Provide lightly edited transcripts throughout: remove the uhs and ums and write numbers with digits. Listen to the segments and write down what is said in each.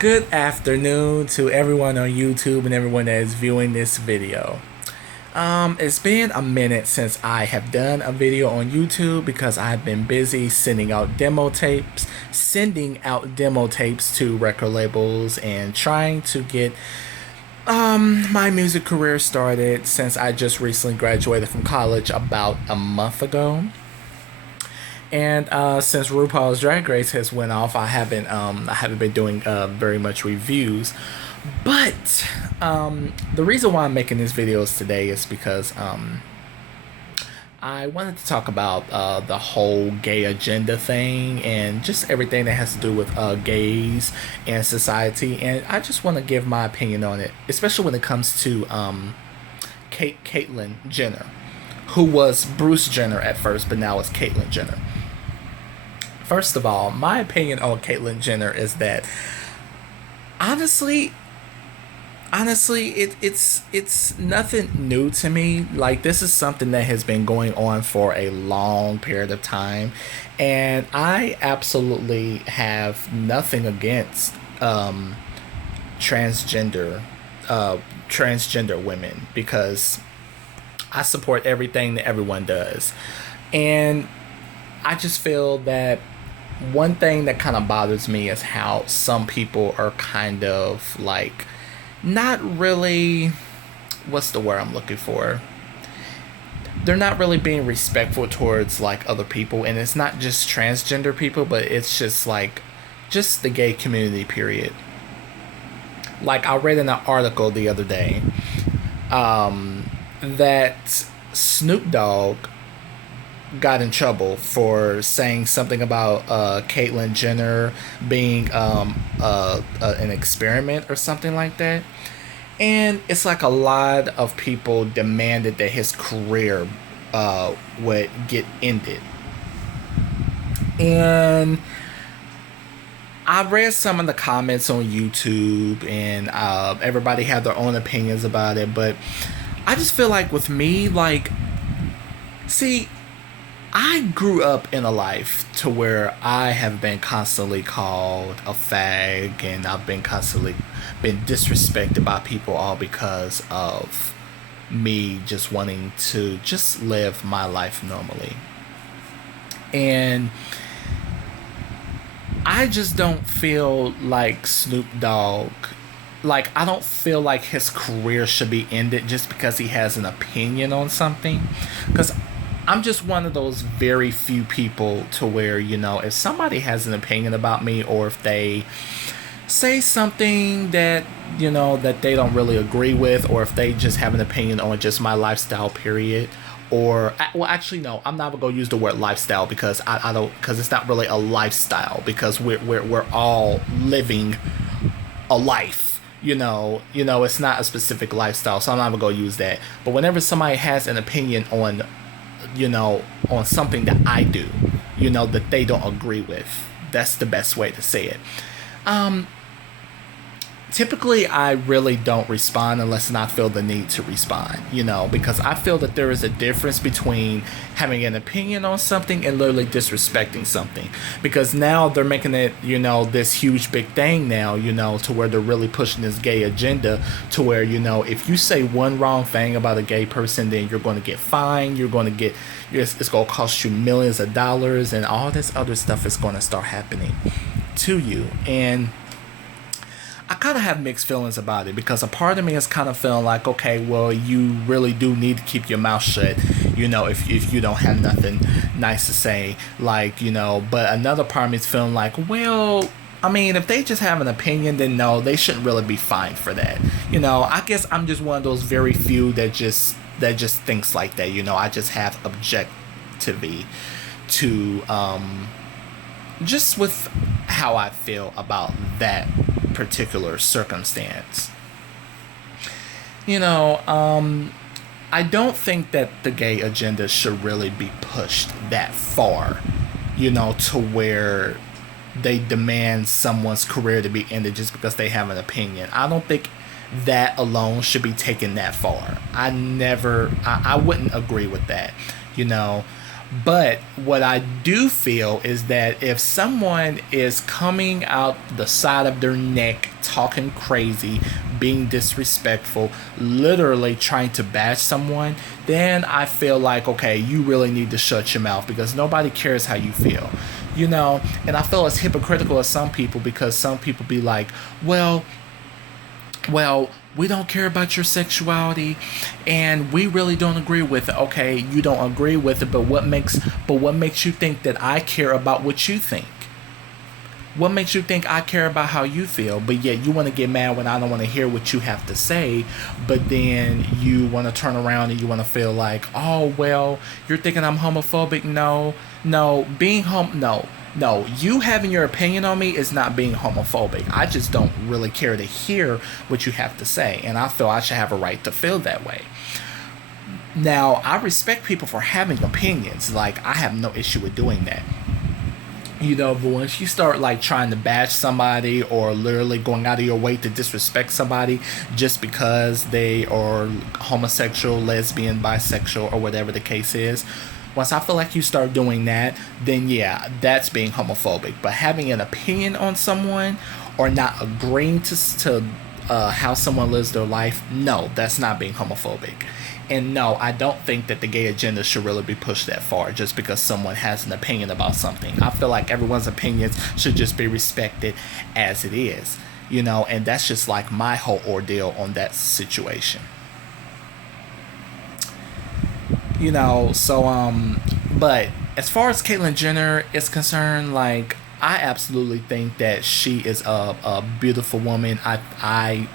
Good afternoon to everyone on YouTube and everyone that is viewing this video. It's been a minute since I have done a video on YouTube because I've been busy sending out demo tapes to record labels and trying to get my music career started since I just recently graduated from college about a month ago. And since RuPaul's Drag Race has went off, I haven't been doing very much reviews. But the reason why I'm making these videos today is because I wanted to talk about the whole gay agenda thing and just everything that has to do with gays and society. And I just want to give my opinion on it, especially when it comes to Caitlyn Jenner, who was Bruce Jenner at first, but now is Caitlyn Jenner. First of all, my opinion on Caitlyn Jenner is that honestly, it's nothing new to me. Like, this is something that has been going on for a long period of time, and I absolutely have nothing against transgender transgender women because I support everything that everyone does. And I just feel that one thing that kind of bothers me is how some people are kind of like not really, what's the word I'm looking for? They're not really being respectful towards like other people, and it's not just transgender people, but it's just like just the gay community period. Like, I read in an article the other day that Snoop Dogg got in trouble for saying something about Caitlyn Jenner being an experiment or something like that. And it's like a lot of people demanded that his career would get ended. And I read some of the comments on YouTube, and everybody had their own opinions about it. But I just feel like with me, like, see, I grew up in a life to where I have been constantly called a fag, and I've been constantly been disrespected by people, all because of me just wanting to just live my life normally. And I just don't feel like Snoop Dogg, like, I don't feel like his career should be ended just because he has an opinion on something. Because I'm just one of those very few people to where, you know, if somebody has an opinion about me, or if they say something that, you know, that they don't really agree with, or if they just have an opinion on just my lifestyle period, or, well, actually, no, I'm not gonna use the word lifestyle because I don't, because it's not really a lifestyle, because we're all living a life. It's not a specific lifestyle, so I'm not gonna use that. But whenever somebody has an opinion on, on something that I do, that they don't agree with. That's the best way to say it. Typically, I really don't respond unless I feel the need to respond, because I feel that there is a difference between having an opinion on something and literally disrespecting something. Because now they're making it, this huge big thing now, to where they're really pushing this gay agenda to where, if you say one wrong thing about a gay person, then you're going to get fined, it's going to cost you millions of dollars, and all this other stuff is going to start happening to you. And I kind of have mixed feelings about it, because a part of me is kind of feeling like, okay, well, you really do need to keep your mouth shut, if you don't have nothing nice to say, but another part of me is feeling like, well, I mean, if they just have an opinion, then no, they shouldn't really be fined for that. I guess I'm just one of those very few that just thinks like that. I just have objectivity to just with how I feel about that particular circumstance. I don't think that the gay agenda should really be pushed that far, to where they demand someone's career to be ended just because they have an opinion. I don't think that alone should be taken that far. I wouldn't agree with that, But what I do feel is that if someone is coming out the side of their neck, talking crazy, being disrespectful, literally trying to bash someone, then I feel like, okay, you really need to shut your mouth because nobody cares how you feel. And I feel as hypocritical as some people because some people be like, well, we don't care about your sexuality and we really don't agree with it. Okay, you don't agree with it, but what makes you think that I care about what you think? What makes you think I care about how you feel? But yet you want to get mad when I don't want to hear what you have to say, but then you want to turn around and you want to feel like, oh, well, you're thinking I'm homophobic. No, no, you having your opinion on me is not being homophobic. I just don't really care to hear what you have to say, and I feel I should have a right to feel that way. Now, I respect people for having opinions. Like, I have no issue with doing that. But once you start like trying to bash somebody or literally going out of your way to disrespect somebody just because they are homosexual, lesbian, bisexual, or whatever the case is, once I feel like you start doing that, then yeah, that's being homophobic. But having an opinion on someone or not agreeing to how someone lives their life, no, that's not being homophobic. And no, I don't think that the gay agenda should really be pushed that far just because someone has an opinion about something. I feel like everyone's opinions should just be respected as it is, and that's just like my whole ordeal on that situation. But as far as Caitlyn Jenner is concerned, like, I absolutely think that she is a beautiful woman. I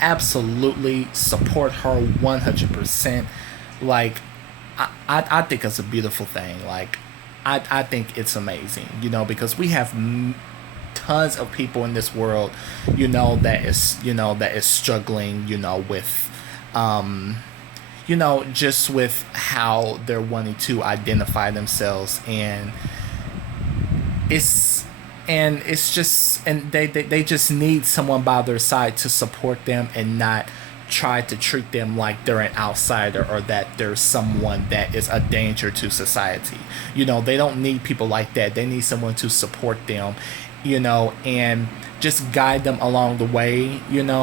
absolutely support her 100%. Like, I think it's a beautiful thing. Like, I think it's amazing, because we have tons of people in this world, that is struggling, with, just with how they're wanting to identify themselves, and they just need someone by their side to support them and not try to treat them like they're an outsider or that there's someone that is a danger to society. They don't need people like that. They need someone to support them, and just guide them along the way,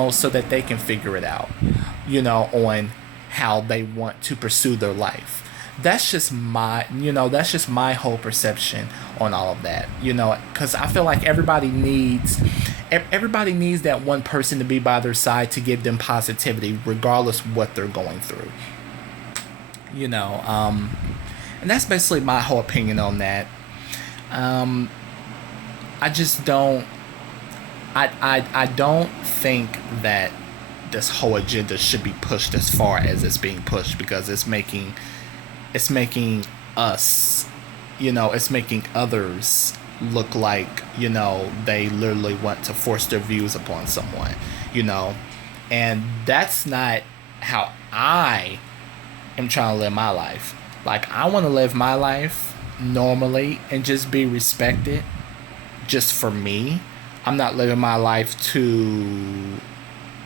so that they can figure it out, on how they want to pursue their life. That's just my whole perception on all of that, because I feel like everybody needs that one person to be by their side to give them positivity regardless of what they're going through, and that's basically my whole opinion on that. I just don't I don't think that this whole agenda should be pushed as far as it's being pushed, because it's making us, it's making others look like, they literally want to force their views upon someone, and that's not how I am trying to live my life. Like, I want to live my life normally and just be respected just for me. I'm not living my life to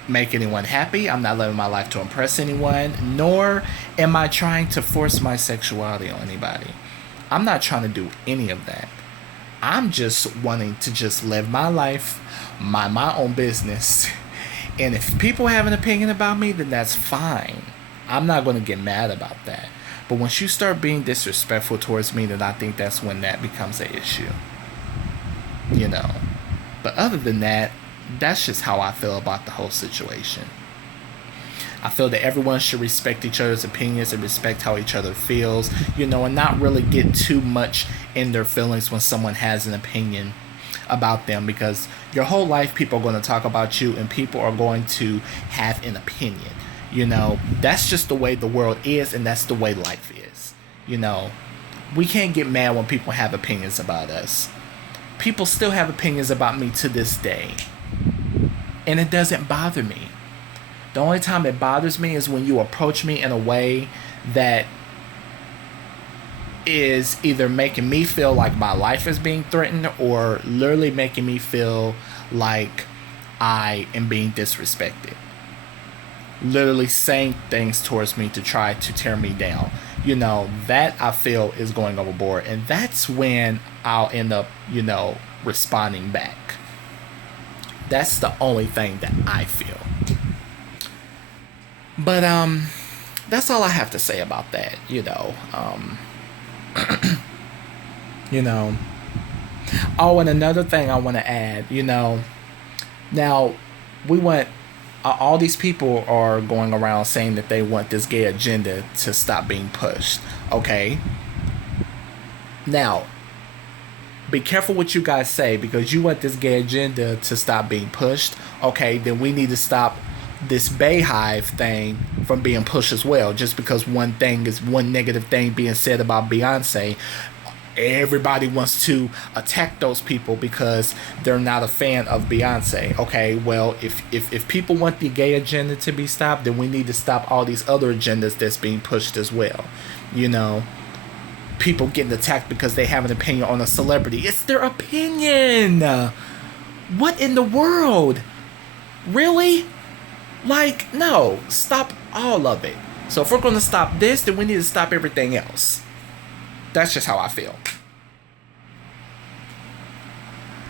make anyone happy. I'm not living my life to impress anyone, nor am I trying to force my sexuality on anybody. I'm not trying to do any of that. I'm just wanting to just live my life, mind my own business. And if people have an opinion about me, then that's fine. I'm not going to get mad about that. But once you start being disrespectful towards me, then I think that's when that becomes an issue. But other than that, that's just how I feel about the whole situation. I feel that everyone should respect each other's opinions and respect how each other feels, and not really get too much in their feelings when someone has an opinion about them, because your whole life people are going to talk about you and people are going to have an opinion. That's just the way the world is, and that's the way life is. We can't get mad when people have opinions about us. People still have opinions about me to this day, and it doesn't bother me. The only time it bothers me is when you approach me in a way that is either making me feel like my life is being threatened or literally making me feel like I am being disrespected. Literally saying things towards me to try to tear me down. That I feel is going overboard. And that's when I'll end up, responding back. That's the only thing that I feel. But that's all I have to say about that, you know. Oh, and another thing I want to add, now we want all these people are going around saying that they want this gay agenda to stop being pushed. Okay. Now, be careful what you guys say, because you want this gay agenda to stop being pushed. Okay, then we need to stop this Bayhive thing from being pushed as well. Just because one negative thing being said about Beyonce, everybody wants to attack those people because they're not a fan of Beyonce. Okay, well, if people want the gay agenda to be stopped, then we need to stop all these other agendas that's being pushed as well. People getting attacked because they have an opinion on a celebrity. It's their opinion. What in the world? Really? Like, no. Stop all of it. So if we're going to stop this, then we need to stop everything else. That's just how I feel.